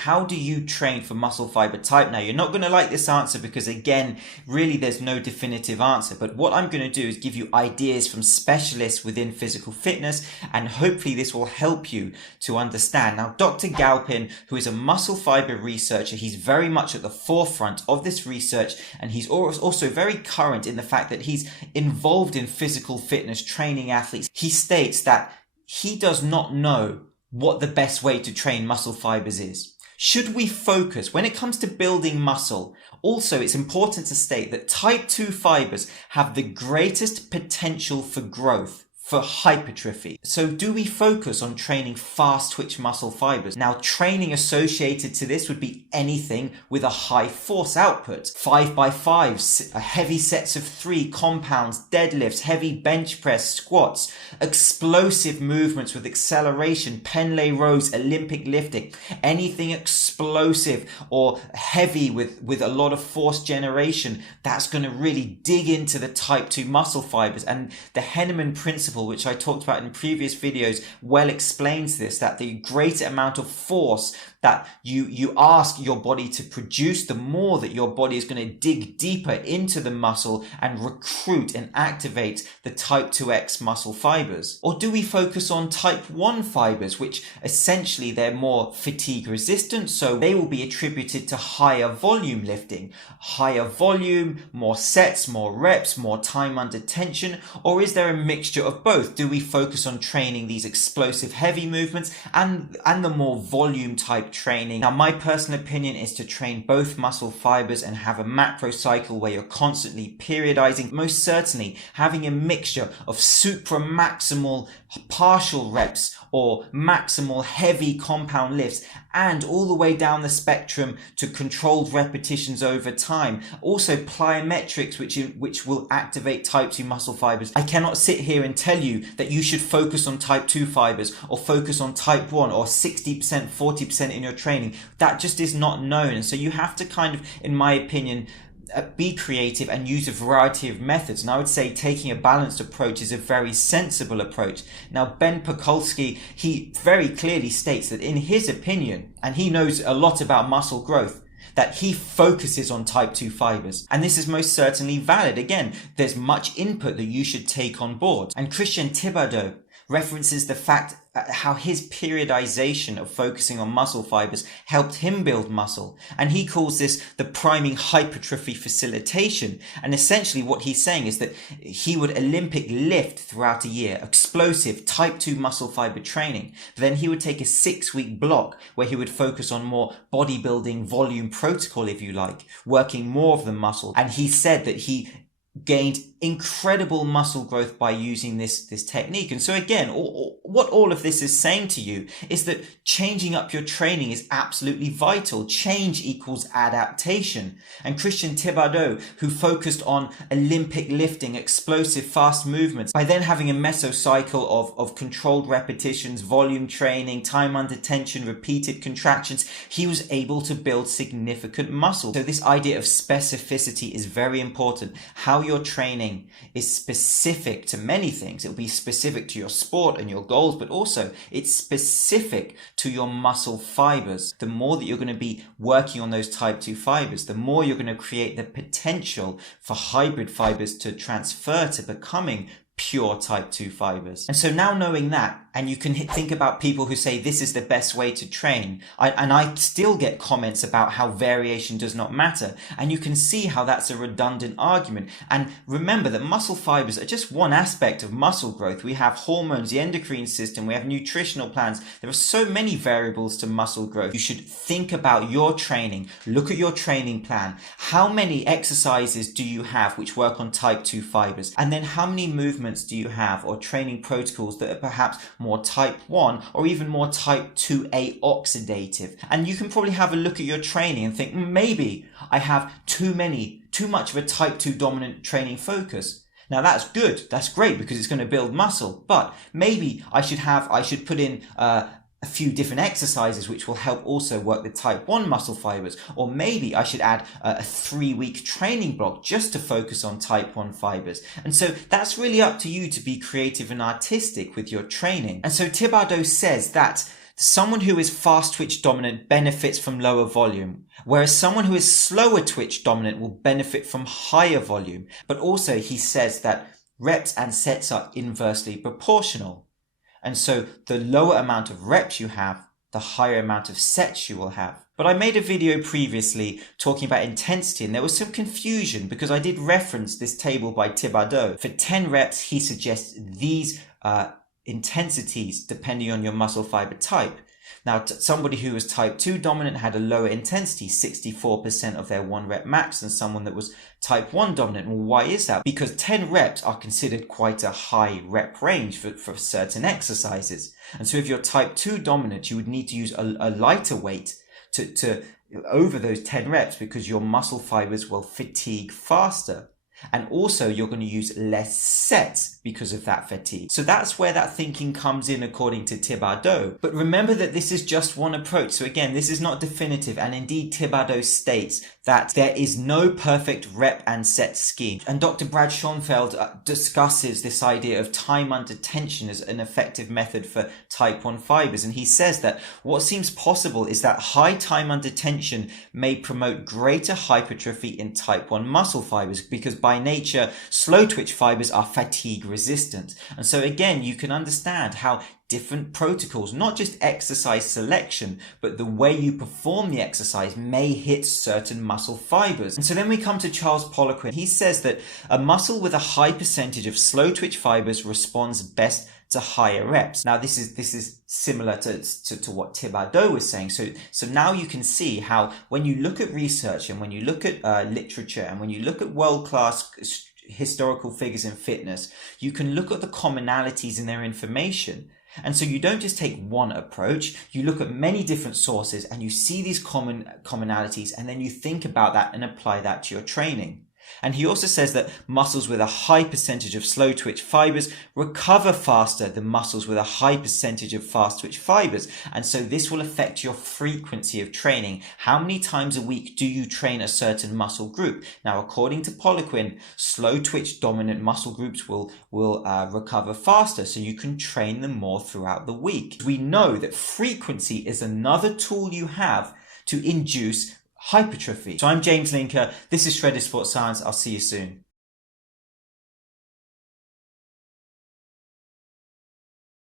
how do you train for muscle fiber type? Now, you're not going to like this answer because, again, really there's no definitive answer. But what I'm going to do is give you ideas from specialists within physical fitness, and hopefully this will help you to understand. Now, Dr. Galpin, who is a muscle fiber researcher, he's very much at the forefront of this research, and he's also very current in the fact that he's involved in physical fitness training athletes. He states that he does not know what the best way to train muscle fibers is. Should we focus when it comes to building muscle? Also, it's important to state that type 2 fibers have the greatest potential for growth, for hypertrophy. So do we focus on training fast twitch muscle fibers? Now, training associated to this would be anything with a high force output. 5x5s, heavy sets of 3, compounds, deadlifts, heavy bench press, squats, explosive movements with acceleration, Penlay rows, Olympic lifting, anything explosive or heavy with a lot of force generation, that's going to really dig into the type 2 muscle fibers. And the Henneman principle, which I talked about in previous videos, well explains this, that the greater amount of force that you ask your body to produce, the more that your body is going to dig deeper into the muscle and recruit and activate the type 2X muscle fibers. Or do we focus on type 1 fibers, which essentially they're more fatigue resistant, so they will be attributed to higher volume lifting, higher volume, more sets, more reps, more time under tension? Or is there a mixture of both? Do we focus on training these explosive heavy movements and the more volume type training? Now, my personal opinion is to train both muscle fibers and have a macro cycle where you're constantly periodizing. Most certainly having a mixture of supramaximal partial reps or maximal heavy compound lifts, and all the way down the spectrum to controlled repetitions over time. Also plyometrics, which will activate type 2 muscle fibers. I cannot sit here and tell you that you should focus on type 2 fibers or focus on type 1 or 60%, 40% in your training. That just is not known. And so you have to kind of, in my opinion, be creative and use a variety of methods. And I would say taking a balanced approach is a very sensible approach. Now, Ben Pakulski, he very clearly states that in his opinion, and he knows a lot about muscle growth, that he focuses on type 2 fibers. And this is most certainly valid. Again, there's much input that you should take on board. And Christian Thibodeau references the fact how his periodization of focusing on muscle fibers helped him build muscle. And he calls this the priming hypertrophy facilitation. And essentially what he's saying is that he would Olympic lift throughout a year, explosive type 2 muscle fiber training. Then he would take a 6-week block where he would focus on more bodybuilding volume protocol, if you like, working more of the muscle. And he said that he gained incredible muscle growth by using this technique. And so again, what all of this is saying to you is that changing up your training is absolutely vital. Change equals adaptation. And Christian Thibodeau, who focused on Olympic lifting, explosive fast movements, by then having a mesocycle of controlled repetitions, volume training, time under tension, repeated contractions, he was able to build significant muscle. So this idea of specificity is very important. How your training is specific to many things. It will be specific to your sport and your goals, but also it's specific to your muscle fibers. The more that you're going to be working on those type 2 fibers, the more you're going to create the potential for hybrid fibers to transfer to becoming pure type 2 fibers. And so now knowing that, and you can think about people who say this is the best way to train. I still get comments about how variation does not matter. And you can see how that's a redundant argument. And remember that muscle fibers are just one aspect of muscle growth. We have hormones, the endocrine system, we have nutritional plans. There are so many variables to muscle growth. You should think about your training. Look at your training plan. How many exercises do you have which work on type 2 fibers? And then how many movements do you have or training protocols that are perhaps more type 1 or even more type 2A oxidative? And you can probably have a look at your training and think, maybe I have too much of a type 2 dominant training focus. Now that's good, that's great because it's going to build muscle, but maybe I should put in a few different exercises which will help also work the type 1 muscle fibers. Or maybe I should add a 3-week training block just to focus on type 1 fibers. And so that's really up to you to be creative and artistic with your training. And so Thibodeau says that someone who is fast twitch dominant benefits from lower volume, whereas someone who is slower twitch dominant will benefit from higher volume. But also he says that reps and sets are inversely proportional. And so the lower amount of reps you have, the higher amount of sets you will have. But I made a video previously talking about intensity, and there was some confusion because I did reference this table by Thibodeau. For 10 reps, he suggests these intensities depending on your muscle fiber type. Now, somebody who was type 2 dominant had a lower intensity, 64% of their 1 rep max, than someone that was type 1 dominant. Well, why is that? Because 10 reps are considered quite a high rep range for certain exercises. And so if you're type 2 dominant, you would need to use a lighter weight to over those 10 reps because your muscle fibers will fatigue faster. And also you're going to use less sets because of that fatigue. So that's where that thinking comes in according to Thibodeau. But remember that this is just one approach. So again, this is not definitive. And indeed, Thibodeau states that there is no perfect rep and set scheme. And Dr. Brad Schoenfeld discusses this idea of time under tension as an effective method for type 1 fibers. And he says that what seems possible is that high time under tension may promote greater hypertrophy in type 1 muscle fibers because by nature, slow twitch fibers are fatigue resistant. And so again, you can understand how different protocols, not just exercise selection, but the way you perform the exercise may hit certain muscle fibers. And so then we come to Charles Poliquin. He says that a muscle with a high percentage of slow twitch fibers responds best to higher reps. Now this is similar to what Thibodeau was saying. So now you can see how when you look at research and when you look at literature and when you look at world-class historical figures in fitness, you can look at the commonalities in their information. And so you don't just take one approach, you look at many different sources and you see these commonalities and then you think about that and apply that to your training. And he also says that muscles with a high percentage of slow twitch fibers recover faster than muscles with a high percentage of fast twitch fibers. And so this will affect your frequency of training. How many times a week do you train a certain muscle group? Now, according to Poliquin, slow twitch dominant muscle groups will recover faster, so you can train them more throughout the week. We know that frequency is another tool you have to induce hypertrophy. So I'm James Linker. This is Shredded Sports Science. I'll see you soon.